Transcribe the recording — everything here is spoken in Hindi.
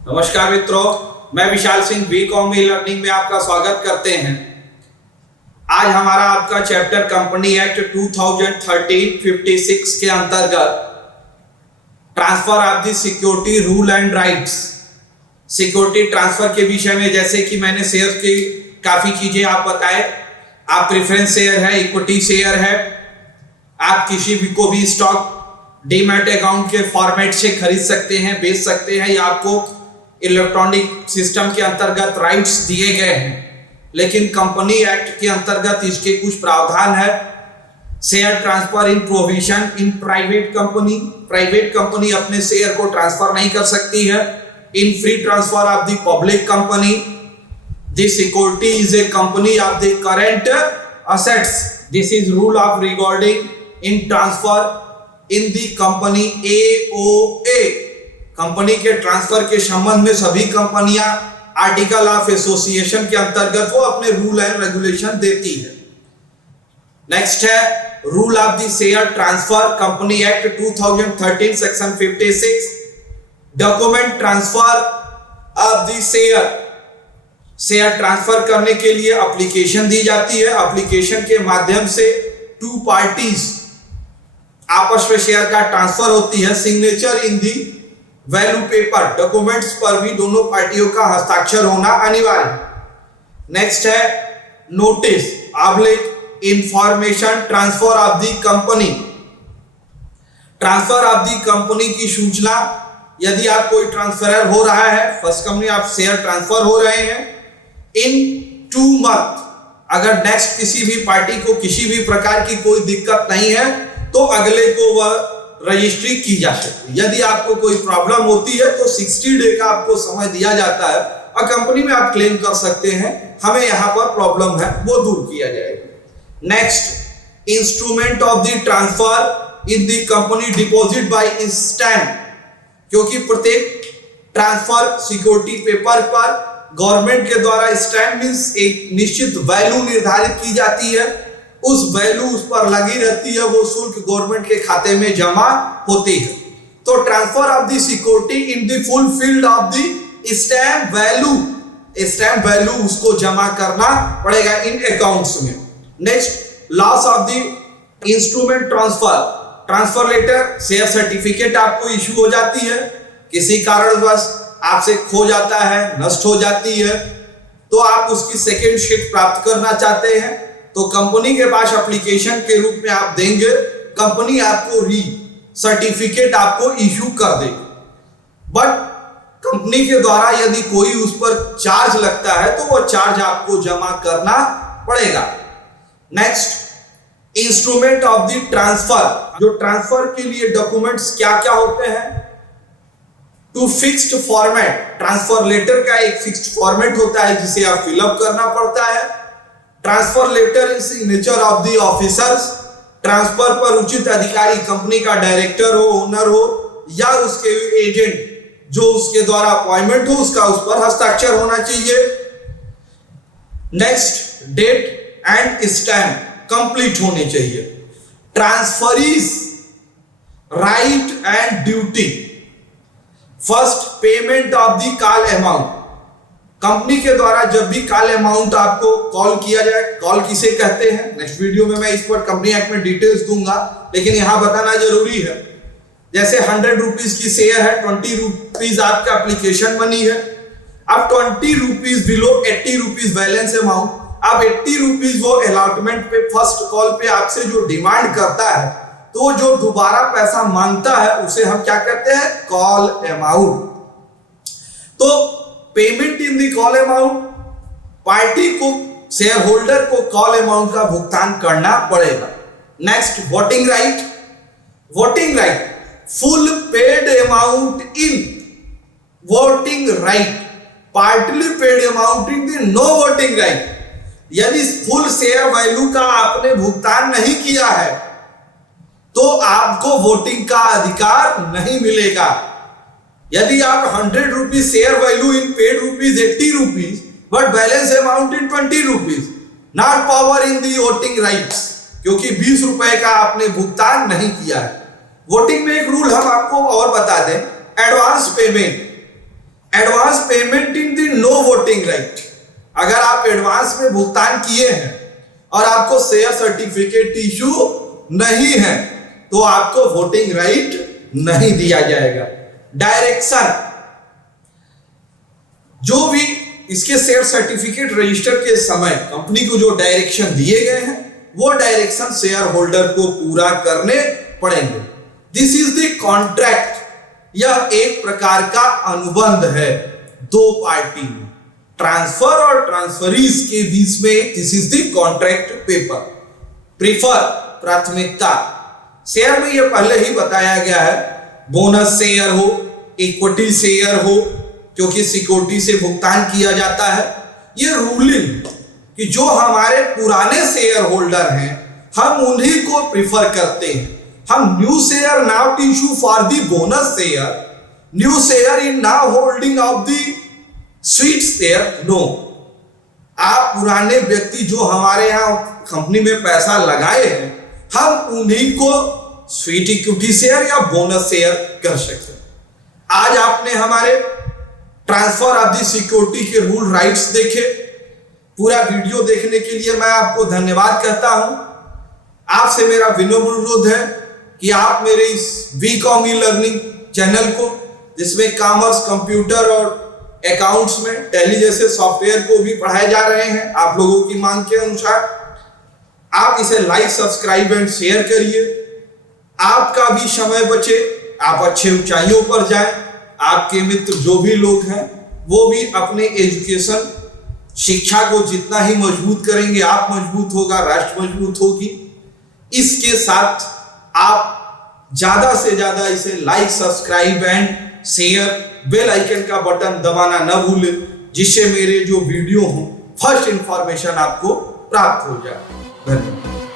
नमस्कार मित्रों, मैं Vishal Singh BCom e learning में आपका स्वागत करते हैं। आज हमारा आपका चैप्टर कंपनी एक्ट 2013-56 के अंतर्गत transfer of the security rule and rights, security transfer के विषय में, जैसे कि मैंने शेयर की काफी चीजें आप बताए। आप प्रेफरेंस शेयर है, इक्विटी शेयर है, आप किसी भी को भी स्टॉक डीमैट अकाउंट के फॉर्मेट से खरीद सकते हैं, बेच सकते हैं, या आपको इलेक्ट्रॉनिक सिस्टम के अंतर्गत राइट्स दिए गए हैं। लेकिन कंपनी एक्ट के अंतर्गत इसके कुछ प्रावधान है। Share transfer in provision in private company अपने शेयर को ट्रांसफर नहीं कर सकती है। In free transfer of the public company, the security is a company of the current assets. This is rule of regarding in transfer in the company AOA। Company के ट्रांसफर के संबंध में सभी कंपनियां आर्टिकल ऑफ एसोसिएशन के अंतर्गत वो अपने रूल एंड रेगुलेशन देती है। नेक्स्ट है rule of the share transfer, company act 2013 section 56। Document transfer of the share transfer करने के लिए एप्लीकेशन दी जाती है। एप्लीकेशन के माध्यम से टू पार्टीज आपस में शेयर का ट्रांसफर होती है। सिग्नेचर इन दी वैल्यू पेपर, डॉक्यूमेंट्स पर भी दोनों पार्टियों का हस्ताक्षर होना अनिवार्य। नेक्स्ट है notice oblique information transfer of the company. Transfer of the company की सूचना, यदि आप कोई ट्रांसफर हो रहा है, फर्स्ट कंपनी आप शेयर ट्रांसफर हो रहे हैं, इन 2 मंथ, अगर नेक्स्ट किसी भी पार्टी को किसी भी प्रकार की कोई दिक्कत नहीं है तो अगले को वह रजिस्ट्री की जा सकती है। यदि आपको कोई प्रॉब्लम होती है तो 60 डे का आपको समय दिया जाता है और कंपनी में आप क्लेम कर सकते हैं, हमें यहां पर प्रॉब्लम है, वो दूर किया जाएगा। Next, instrument of the transfer in the company deposit by stamp, क्योंकि प्रत्येक ट्रांसफर सिक्योरिटी पेपर पर गवर्नमेंट के द्वारा स्टैम्प मींस एक निश्चित वैल्यू निर्धारित की जाती है, उस वैल्यू उस पर लगी रहती है, वो शुल्क गवर्नमेंट के खाते में जमा होती है। तो transfer of the security in the fulfilled of the stamp value उसको जमा करना पड़ेगा इन अकाउंट्स में। Next, loss of the instrument transfer letter, share certificate आपको इश्यू हो जाती है, किसी कारणवश आपसे खो जाता है, नष्ट हो जाती है, तो आप उसकी सेकेंड शीट प्राप्त करना चाहते हैं तो कंपनी के पास एप्लीकेशन के रूप में आप देंगे, कंपनी आपको सर्टिफिकेट आपको इश्यू कर देगी। बट कंपनी के द्वारा यदि कोई उस पर चार्ज लगता है तो वो चार्ज आपको जमा करना पड़ेगा। Next, instrument of the transfer, जो ट्रांसफर के लिए डॉक्यूमेंट्स क्या क्या होते हैं। Two fixed format, transfer letter का एक फिक्स्ड फॉर्मेट होता है जिसे आप फिलअप करना पड़ता है। Transfer letter in signature of the officers, transfer पर उचित अधिकारी, कंपनी का डायरेक्टर हो, ओनर हो या उसके एजेंट जो उसके द्वारा अपॉइंटमेंट हो, उसका उस पर हस्ताक्षर होना चाहिए। Next, date and stamp complete होने चाहिए। Transferees right and duty, first, payment of the call amount, company के द्वारा जब भी कॉल अमाउंट आपको कॉल किया जाए, कॉल किसे कहते हैं, नेक्स्ट वीडियो में मैं इस पर कंपनी एक्ट में डिटेल्स दूंगा, लेकिन यहां बताना जरूरी है। जैसे 100 रुपीज की शेयर है, 20 रुपीज आपका एप्लीकेशन मनी है, अब 20 rupees below 80 rupees balance amount, अब 80 रुपीज वो अलॉटमेंट पे फर्स्ट कॉल पे आपसे जो डिमांड करता है, तो जो दोबारा पैसा मांगता है उसे हम क्या कहते हैं, कॉल अमाउंट। तो payment in the call amount, party को, शेयर होल्डर को कॉल अमाउंट का भुगतान करना पड़ेगा। Next, voting right, full paid amount in voting right, partly paid amount in the no voting right. यदि फुल शेयर वैल्यू का आपने भुगतान नहीं किया है तो आपको वोटिंग का अधिकार नहीं मिलेगा। यदि आप 100 rupees share value in paid rupees 80 rupees but balance amount in 20 rupees, not power in the voting rights, क्योंकि 20 रुपए का आपने भुगतान नहीं किया है। वोटिंग में एक रूल हम आपको और बता दें, advance payment, advance payment in the no voting right, अगर आप एडवांस में भुगतान किए हैं और आपको शेयर सर्टिफिकेट इशू नहीं है तो आपको वोटिंग राइट नहीं दिया जाएगा। डायरेक्शन, जो भी इसके शेयर सर्टिफिकेट रजिस्टर के समय कंपनी को जो डायरेक्शन दिए गए हैं वो डायरेक्शन शेयर होल्डर को पूरा करने पड़ेंगे। दिस इज द कॉन्ट्रैक्ट, यह एक प्रकार का अनुबंध है दो पार्टी में, ट्रांसफर और ट्रांसफरीज के बीच में। This is the contract paper. Prefer, प्राथमिकता, शेयर में यह पहले ही बताया गया है, बोनस शेयर हो, इक्विटी शेयर हो, क्योंकि सिक्योरिटी से भुगतान किया जाता है। ये रूलिंग कि जो हमारे पुराने शेयर होल्डर हैं हम उन्हीं को प्रिफर करते हैं। हम new share not issue for the bonus share, new share in now holding of the sweet share, no. आप पुराने व्यक्ति जो हमारे यहां कंपनी में पैसा लगाए हैं हम उन्हीं को स्वीट इक्विटी शेयर या बोनस शेयर कर सकते हैं। आज आपने हमारे ट्रांसफर ऑफ द सिक्योरिटी के रूल राइट्स देखे। पूरा वीडियो देखने के लिए मैं आपको धन्यवाद कहता हूं। आपसे मेरा विनम्र अनुरोध है कि आप मेरे इस बीकॉम ई लर्निंग चैनल को, जिसमें कॉमर्स, कंप्यूटर और अकाउंट्स में टैली जैसे सॉफ्टवेयर को भी पढ़ाए जा रहे हैं आप लोगों की मांग के अनुसार, आप इसे लाइक, सब्सक्राइब एंड शेयर करिए। आपका भी समय बचे, आप अच्छे ऊंचाइयों पर जाएं। आपके मित्र जो भी लोग हैं वो भी अपने एजुकेशन, शिक्षा को जितना ही मजबूत करेंगे आप मजबूत होगा, राष्ट्र मजबूत होगी। इसके साथ आप ज्यादा से ज्यादा इसे like, subscribe and share, bell icon का बटन दबाना न भूलें, जिससे मेरे जो वीडियो हो फर्स्ट इंफॉर्मेशन आपको प्राप्त हो जाए। धन्यवाद।